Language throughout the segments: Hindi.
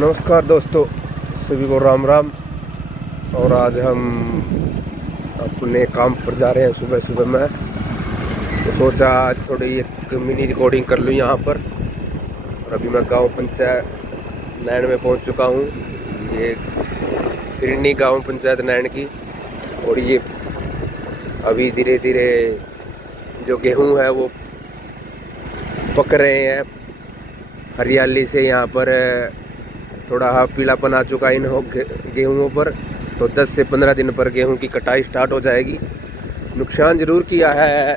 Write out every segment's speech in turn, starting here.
नमस्कार दोस्तों, सभी को राम राम। और आज हम अपने काम पर जा रहे हैं सुबह सुबह में। तो सोचा आज थोड़ी एक मिनी रिकॉर्डिंग कर लूँ यहाँ पर। और अभी मैं गांव पंचायत नैन में पहुँच चुका हूँ। ये फिरनी गांव पंचायत नैन की। और ये अभी धीरे धीरे जो गेहूँ है वो पक रहे हैं। हरियाली से यहाँ पर थोड़ा पीलापन आ चुका है इन गेहूँों पर। तो 10 से 15 दिन पर गेहूं की कटाई स्टार्ट हो जाएगी। नुकसान ज़रूर किया है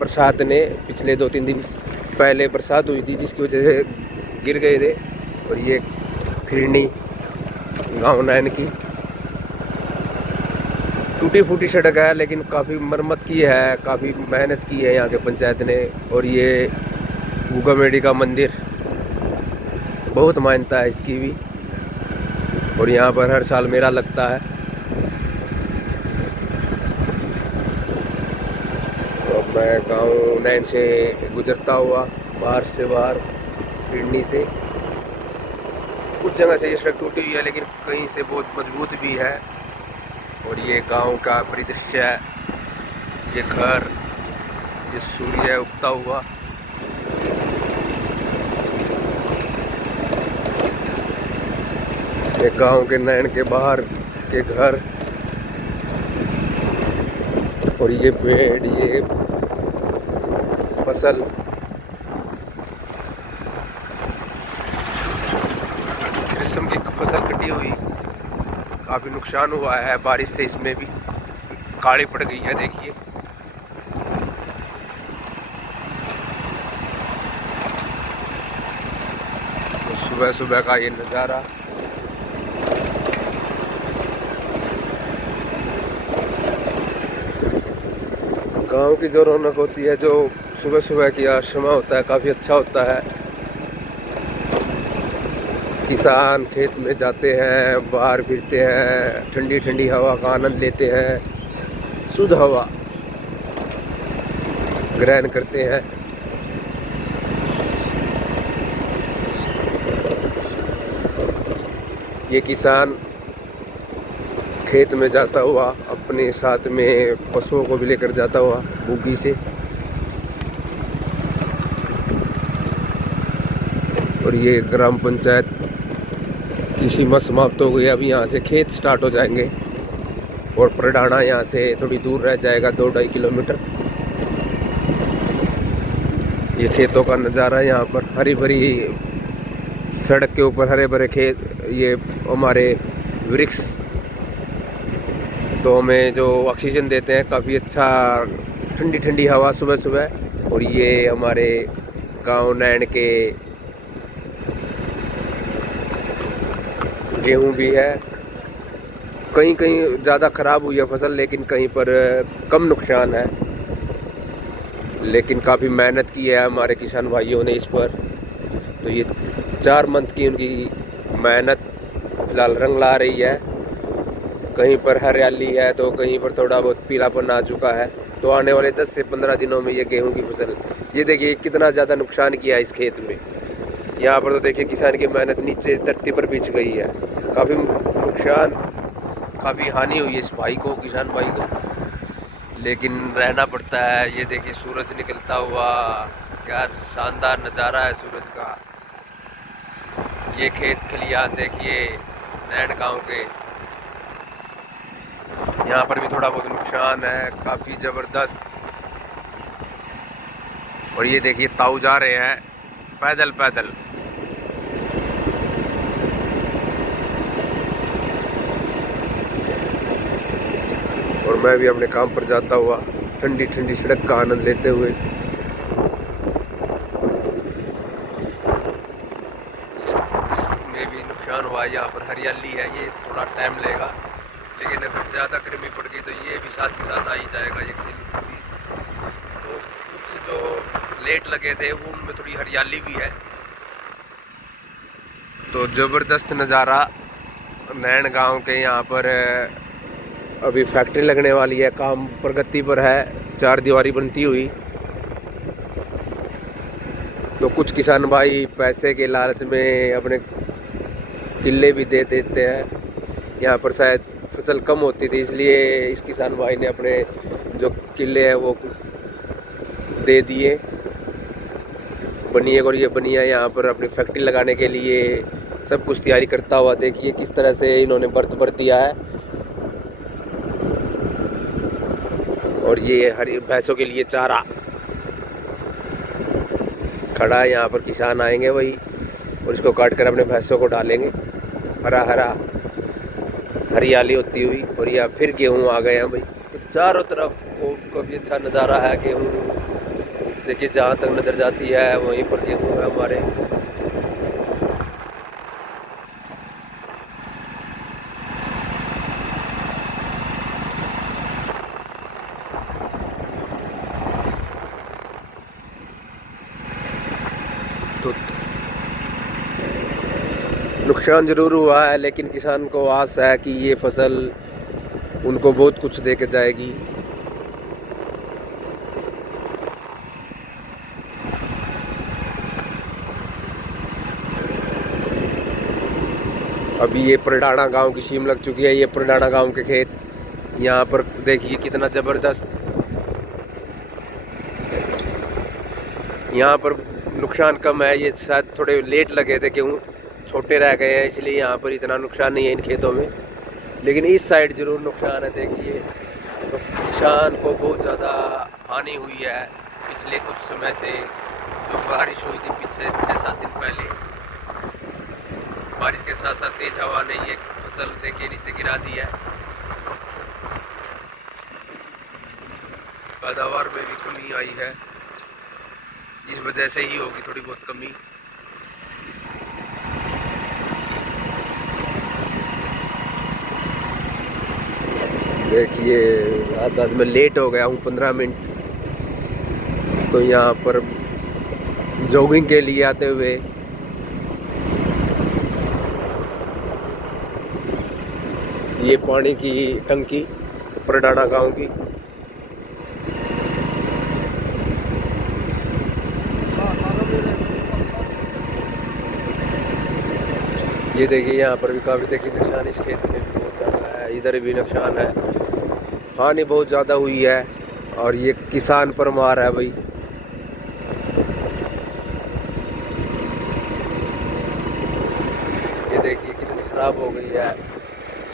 बरसात ने। पिछले 2-3 दिन पहले बरसात हुई थी जिसकी वजह से गिर गए थे। और ये फिरनी गांव नैन की टूटी फूटी सड़क है, लेकिन काफ़ी मरम्मत की है, काफ़ी मेहनत की है यहाँ के पंचायत ने। और ये गुगा मेडी का मंदिर बहुत मान्यता है इसकी भी। और यहाँ पर हर साल मेला लगता है। तो मैं गांव नैन से गुजरता हुआ बाहर फिरनी से, कुछ जगह से ये सड़क टूटी हुई है लेकिन कहीं से बहुत मजबूत भी है। और ये गांव का परिदृश्य है, ये घर, ये सूर्य उगता हुआ। ये गांव के नैन के बाहर के घर और ये पेड़, ये फसल। शीशम की फसल कटी हुई, काफ़ी नुकसान हुआ है बारिश से। इसमें भी काली पड़ गई है, देखिए। तो सुबह सुबह का ये नज़ारा। गांव की जो रौनक होती है, जो सुबह सुबह की समय होता है, काफ़ी अच्छा होता है। किसान खेत में जाते हैं, बाहर फिरते हैं, ठंडी ठंडी हवा का आनंद लेते हैं, शुद्ध हवा ग्रहण करते हैं। ये किसान खेत में जाता हुआ अपने साथ में पशुओं को भी लेकर जाता हुआ बुग्गी से। और ये ग्राम पंचायत इसी में समाप्त हो गई। अभी यहाँ से खेत स्टार्ट हो जाएंगे और प्रडाना यहाँ से थोड़ी दूर रह जाएगा, 2-2.5 किलोमीटर। ये खेतों का नज़ारा, यहाँ पर हरी भरी सड़क के ऊपर हरे भरे खेत, ये हमारे वृक्ष तो हमें जो ऑक्सीजन देते हैं, काफ़ी अच्छा ठंडी ठंडी हवा सुबह सुबह। और ये हमारे गांव नैन के गेहूं भी है। कहीं कहीं ज़्यादा ख़राब हुई है फसल, लेकिन कहीं पर कम नुकसान है। लेकिन काफ़ी मेहनत की है हमारे किसान भाइयों ने इस पर। तो ये 4 मंथ की उनकी मेहनत फिलहाल रंग ला रही है। कहीं पर हरियाली है तो कहीं पर थोड़ा बहुत पीलापन आ चुका है। तो आने वाले 10 से 15 दिनों में ये गेहूं की फसल, ये देखिए कितना ज़्यादा नुकसान किया है इस खेत में। यहाँ पर तो देखिए किसान की मेहनत नीचे धरती पर बिछ गई है। काफ़ी नुकसान, काफ़ी हानि हुई है इस भाई को, किसान भाई को, लेकिन रहना पड़ता है। ये देखिए सूरज निकलता हुआ, क्या शानदार नज़ारा है सूरज का। ये खेत खलियान देखिए नैन गाँव के। यहाँ पर भी थोड़ा बहुत नुकसान है, काफ़ी ज़बरदस्त। और ये देखिए ताऊ जा रहे हैं पैदल पैदल। और मैं भी अपने काम पर जाता हुआ ठंडी ठंडी सड़क का आनंद लेते हुए। इसमें भी नुकसान हुआ है, यहाँ पर हरियाली है, ये थोड़ा टाइम लेगा। लेकिन अगर ज़्यादा गर्मी पड़ गई तो ये भी साथ ही साथ आ ही जाएगा, ये खेल भी। तो कुछ जो लेट लगे थे वो उनमें थोड़ी हरियाली भी है। तो ज़बरदस्त नज़ारा नैन गांव के। यहाँ पर अभी फैक्ट्री लगने वाली है, काम प्रगति पर है, 4 दीवारी बनती हुई। तो कुछ किसान भाई पैसे के लालच में अपने किले भी दे देते हैं। यहाँ पर शायद फसल कम होती थी, इसलिए इस किसान भाई ने अपने जो किले हैं वो दे दिए बनिए। और ये बनिया यहाँ पर अपनी फैक्ट्री लगाने के लिए सब कुछ तैयारी करता हुआ देखिए किस तरह से इन्होंने बर्त भर दिया है। और ये हरी भैंसों के लिए चारा खड़ा है। यहाँ पर किसान आएंगे वही और इसको काट कर अपने भैंसों को डालेंगे। हरा हरा हरियाली होती हुई। और यहाँ फिर गेहूँ आ गए हैं भाई, तो चारों तरफ वो काफ़ी अच्छा नज़ारा है। गेहूँ देखिए जहाँ तक नज़र जाती है वहीं पर गेहूँ है हमारे। तो नुकसान ज़रूर हुआ है, लेकिन किसान को आस है कि ये फसल उनको बहुत कुछ दे के जाएगी। अभी ये परडाना गांव की सीम लग चुकी है। ये परडाना गांव के खेत, यहाँ पर देखिए कितना ज़बरदस्त। यहाँ पर नुकसान कम है, ये शायद थोड़े लेट लगे थे, क्यों छोटे रह गए हैं इसलिए यहाँ पर इतना नुकसान नहीं है इन खेतों में। लेकिन इस साइड ज़रूर नुकसान है। देखिए तो किसान को बहुत ज़्यादा हानि हुई है पिछले कुछ समय से। जो बारिश हुई थी पिछले 6-7 दिन पहले, बारिश के साथ साथ तेज हवा ने ये फसल देखिए नीचे गिरा दी है। पैदावार में भी कमी आई है, इस वजह से ही होगी थोड़ी बहुत कमी। देखिए आज मैं लेट हो गया हूँ 15 मिनट, तो यहाँ पर जॉगिंग के लिए आते हुए ये पानी की टंकी परडाना गांव की। ये देखिए यहाँ पर भी काफ़ी देखिए नुकसान इस खेत में भी बहुत ज़्यादा है, इधर भी नुकसान है, हानि बहुत ज़्यादा हुई है। और ये किसान पर मार है भाई। ये देखिए कितनी खराब हो गई है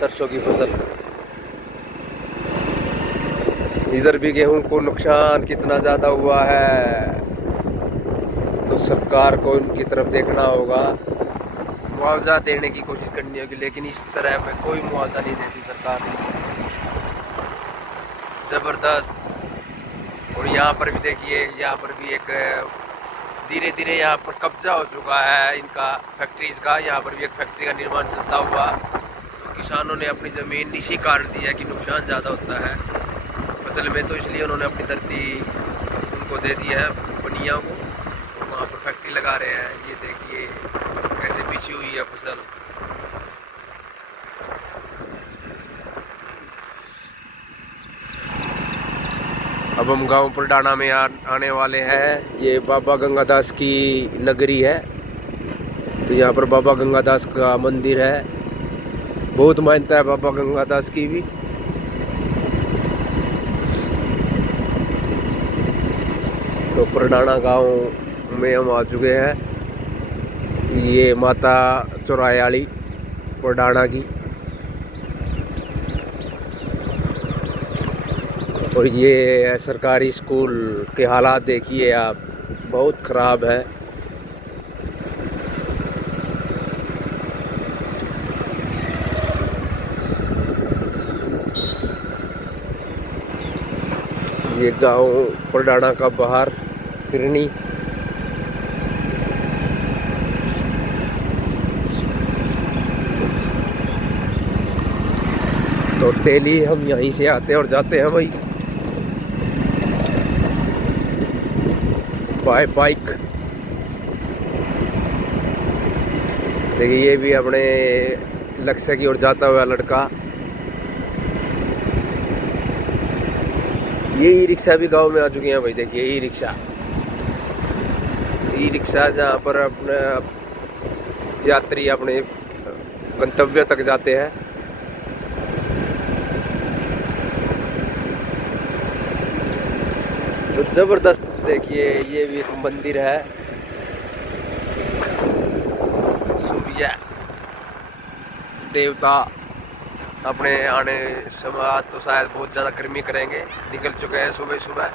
सरसों की फसल। इधर भी गेहूं को नुकसान कितना ज़्यादा हुआ है, तो सरकार को उनकी तरफ देखना होगा, मुआवजा देने की कोशिश करनी होगी। लेकिन इस तरह में कोई मुआवजा नहीं देती सरकार, ज़बरदस्त। और यहाँ पर भी देखिए, यहाँ पर भी एक धीरे धीरे यहाँ पर कब्जा हो चुका है इनका फैक्ट्रीज़ का। यहाँ पर भी एक फैक्ट्री का निर्माण चलता हुआ, तो किसानों ने अपनी ज़मीन इसी कारण दी है कि नुकसान ज़्यादा होता है फसल में, तो इसलिए उन्होंने अपनी धरती उनको दे दी है बनिया को, और वहाँ पर फैक्ट्री लगा रहे हैं। ये देखिए कैसे बिछी हुई है फसल। अब हम गांव परडाना में आने वाले हैं। ये बाबा गंगादास की नगरी है, तो यहाँ पर बाबा गंगादास का मंदिर है, बहुत मान्यता है बाबा गंगादास की भी। तो परडाना गांव में हम आ चुके हैं। ये माता चौरायाली परडाना की, और ये सरकारी स्कूल के हालात देखिए आप, बहुत ख़राब है। ये गांव परडाना का बाहर फिरनी। तो डेली हम यहीं से आते हैं और जाते हैं भाई बाय बाइक। देखिए ये भी अपने लक्ष्य की ओर जाता हुआ लड़का। ये ई रिक्शा भी गांव में आ चुकी हैं भाई। देखिए ई रिक्शा जहाँ पर अपने यात्री अपने गंतव्य तक जाते हैं। तो जबरदस्त देखिए, ये भी एक मंदिर है, सूर्य देवता अपने आने समय। आज तो शायद बहुत ज़्यादा गर्मी करेंगे, निकल चुके हैं सुबह सुबह।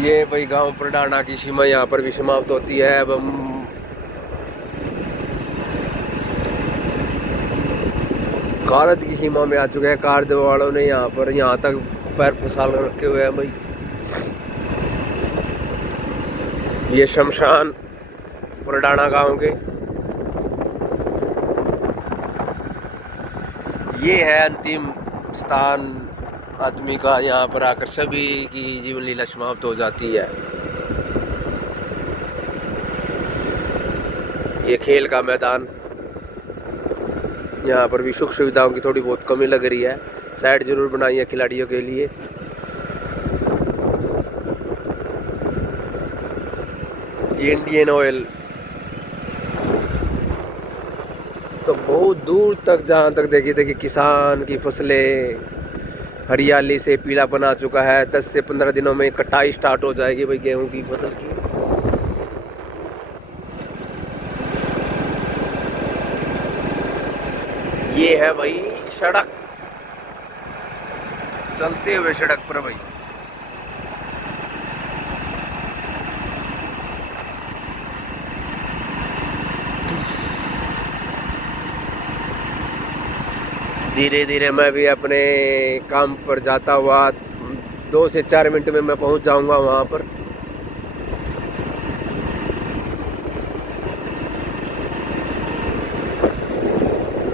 ये भाई गांव परडाना की सीमा यहाँ पर भी समाप्त होती है। अब हम कारद की सीमा में आ चुके हैं। कारद वालों ने यहाँ तक पैर फंसाल रखे हुए हैं भाई। ये शमशान परडाना गांव के, ये है अंतिम स्थान आदमी का। यहाँ पर आकर सभी की जीवन लीला समाप्त हो जाती है। ये खेल का मैदान, यहाँ पर भी सुख सुविधाओं की थोड़ी बहुत कमी लग रही है। साइड जरूर बनाई है खिलाड़ियों के लिए। ये इंडियन ऑयल, तो बहुत दूर तक जहाँ तक देखिए किसान की फसलें हरियाली से पीलापन आ चुका है। 10 से 15 दिनों में कटाई स्टार्ट हो जाएगी भाई गेहूं की फसल की। ये है भाई सड़क, चलते हुए सड़क पर भाई। धीरे धीरे मैं भी अपने काम पर जाता हुआ 2 से 4 मिनट में मैं पहुंच जाऊंगा वहां पर।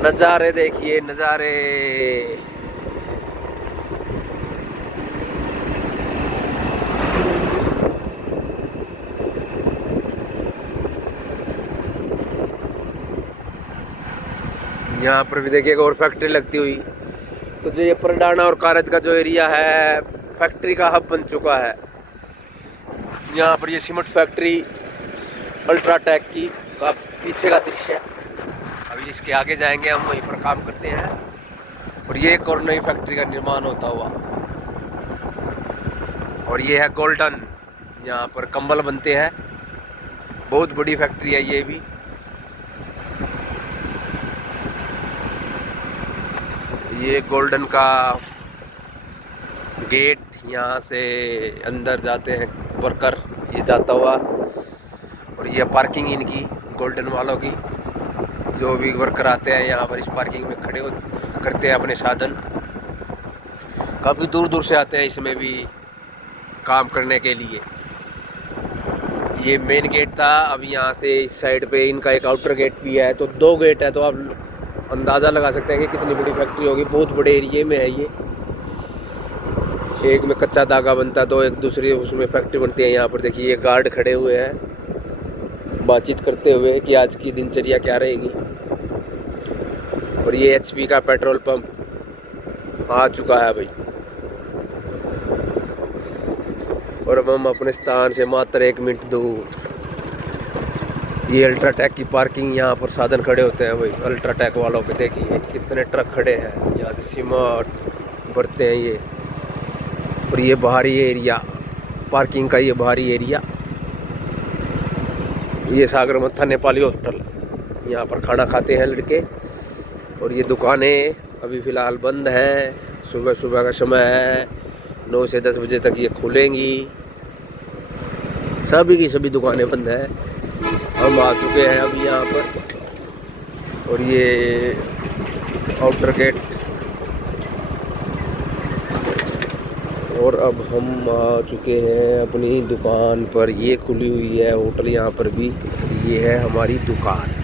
नज़ारे देखिए, नज़ारे। यहाँ पर भी देखिएगा और फैक्ट्री लगती हुई। तो जो ये परडाना और कारद का जो एरिया है, फैक्ट्री का हब बन चुका है। यहाँ पर ये सीमेंट फैक्ट्री अल्ट्राटेक की का पीछे का दृश्य है। अभी इसके आगे जाएंगे हम, वहीं पर काम करते हैं। और ये एक और नई फैक्ट्री का निर्माण होता हुआ। और ये है गोल्डन, यहाँ पर कंबल बनते हैं। बहुत बड़ी फैक्ट्री है ये भी। ये गोल्डन का गेट, यहाँ से अंदर जाते हैं वर्कर, ये जाता हुआ। और ये पार्किंग इनकी गोल्डन वालों की, जो भी वर्कर आते हैं यहाँ पर इस पार्किंग में खड़े करते हैं अपने साधन। काफ़ी दूर दूर से आते हैं इसमें भी काम करने के लिए। ये मेन गेट था। अब यहाँ से इस साइड पे इनका एक आउटर गेट भी है, तो 2 गेट है। तो आप अंदाज़ा लगा सकते हैं कि कितनी बड़ी फैक्ट्री होगी। बहुत बड़े एरिए में है ये। एक में कच्चा धागा बनता है, तो एक दूसरी उसमें फैक्ट्री बनती है। यहाँ पर देखिए ये गार्ड खड़े हुए हैं बातचीत करते हुए कि आज की दिनचर्या क्या रहेगी। और ये एचपी का पेट्रोल पंप आ चुका है भाई। और अब हम अपने स्थान से मात्र 1 मिनट दूर। ये अल्ट्राटेक की पार्किंग, यहाँ पर साधन खड़े होते हैं भाई अल्ट्राटेक वालों के। देखिए कितने ट्रक खड़े हैं, यहाँ से सीमेंट भरते हैं ये। और ये बाहरी एरिया, पार्किंग का ये बाहरी एरिया। ये सागरमत्था नेपाली होटल, यहाँ पर खाना खाते हैं लड़के। और ये दुकानें अभी फ़िलहाल बंद हैं। सुबह सुबह का समय है, 9 से 10 बजे तक ये खुलेंगी। सभी की सभी दुकानें बंद हैं। हम आ चुके हैं अभी यहाँ पर। और ये आउटर गेट। और अब हम आ चुके हैं अपनी दुकान पर। ये खुली हुई है होटल यहाँ पर भी। ये है हमारी दुकान।